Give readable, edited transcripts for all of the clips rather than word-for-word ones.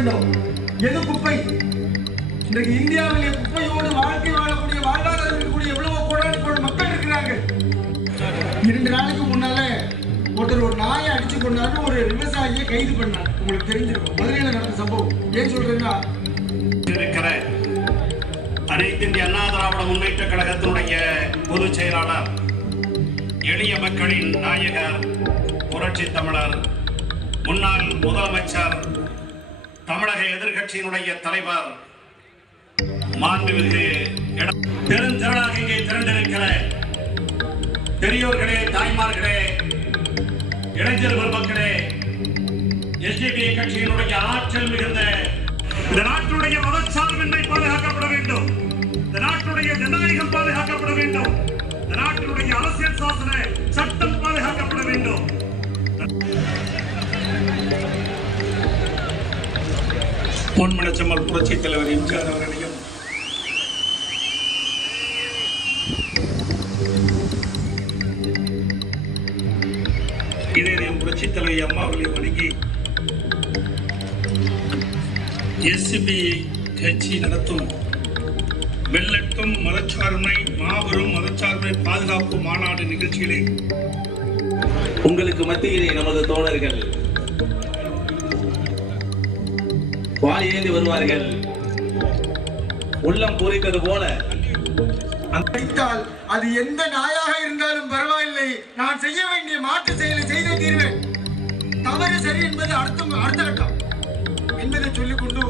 வேண்டும். எது குப்பை? இன்றைக்கு இந்தியாவிலே குப்பையோடு வாழ்க்கை வாழக்கூடிய வாழ்வாதாரம் இருக்கக்கூடிய எவ்வளவோ கோடான மக்கள் இருக்கிறார்கள். 2 நாளைக்கு முன்னால ஒருத்தர் ஒரு நாயை அடிச்சு கொண்டாரு, ஒரு விவசாயியை கைது பண்ணார். உங்களுக்கு தெரிஞ்சிருக்கும் மதுரையில் நடந்த சம்பவம். ஏன் சொல்றேன்னா, இருக்கிற அனைத்து இந்திய அண்ணா திராவிட முன்னேற்ற கழகத்தினுடைய பொதுச் செயலாளர், எளிய மக்களின் நாயகர், புரட்சி தமிழர், முன்னாள் முதலமைச்சர், தமிழக எதிர்கட்சியினுடைய தலைவர், மாண்புமிகு பெருந்திரளாக இங்கே திரண்டிருக்கிற பெரியோர்களே, தாய்மார்களே, இளைஞர் பெருமக்களே, எஸ்டிபி கட்சியினுடைய ஆற்றல் மிகுந்த இந்த நாட்டுடைய மதச்சார்பின்மை பாதுகாக்கப்பட வேண்டும். இந்த நாட்டுடைய ஜனநாயகம் பாதுகாக்கப்பட வேண்டும். இந்த நாட்டினுடைய அரசியல் சாசன சட்டம் பாதுகாக்கப்பட வேண்டும். பொன்மனச்செம்மல் புரட்சி தலைவர் எம்ஜிஆர் அவர்களையும் இதே புரட்சி தலைவர் அம்மா அவர்களையும் வணங்கி எஸ்டிபி கட்சி நடத்தும் வெள்ளட்டும் மதச்சார்பை மாபெரும் மதச்சார்பை பாதுகாப்பு மாநாடு நிகழ்ச்சியிலே உங்களுக்கு மத்தியிலே நமது தோழர்கள் வாள் ஏந்தி வருவார்கள். உள்ளம் பூரித்தது போல அடித்தால் அது எந்த நாயாக இருந்தாலும் பரவாயில்லை, நான் செய்ய வேண்டிய மாற்று செயலை செய்தே தீர்வேன். தவறு சரி என்பது அடுத்த கட்டம் என்பதை சொல்லிக்கொண்டு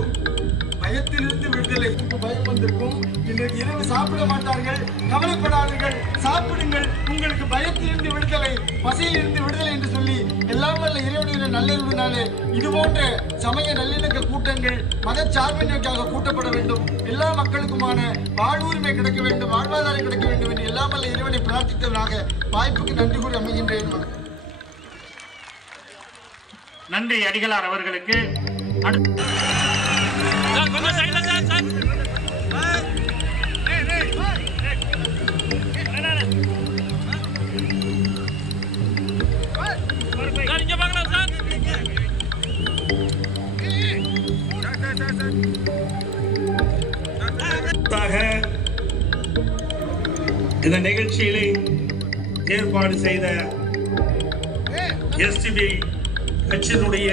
பயத்திலிருந்து விடுதலை. பயம் வந்திருக்கும், இன்றைக்கு இரவு சாப்பிட மாட்டார்கள், கவலைப்படாதீர்கள், சாப்பிடுங்கள், உங்களுக்கு பயத்திலிருந்து விடுதலை, பசியிலிருந்து விடுதலை என்று சொல்லி எல்லாம் வல்ல இறைவனுடைய நல்லறிவினாலே இது போன்ற சமய நல்லிணக்க கூட்டங்கள் மதச்சார்பின்மைக்காக கூட்டப்பட வேண்டும். எல்லா மக்களுக்குமான வாழ்வுரிமை கிடைக்க வேண்டும், வாழ்வாதாரம் கிடைக்க வேண்டும் என்று எல்லாம் வல்ல இறைவனை பிரார்த்தித்தவனாக வாய்ப்புக்கு நன்றி கூறி அமைகின்றேன். நன்றி அடிகளார் அவர்களுக்கு. இந்த நிகழ்ச்சியிலே ஏற்பாடு செய்த எஸ்டிபி கட்சியினுடைய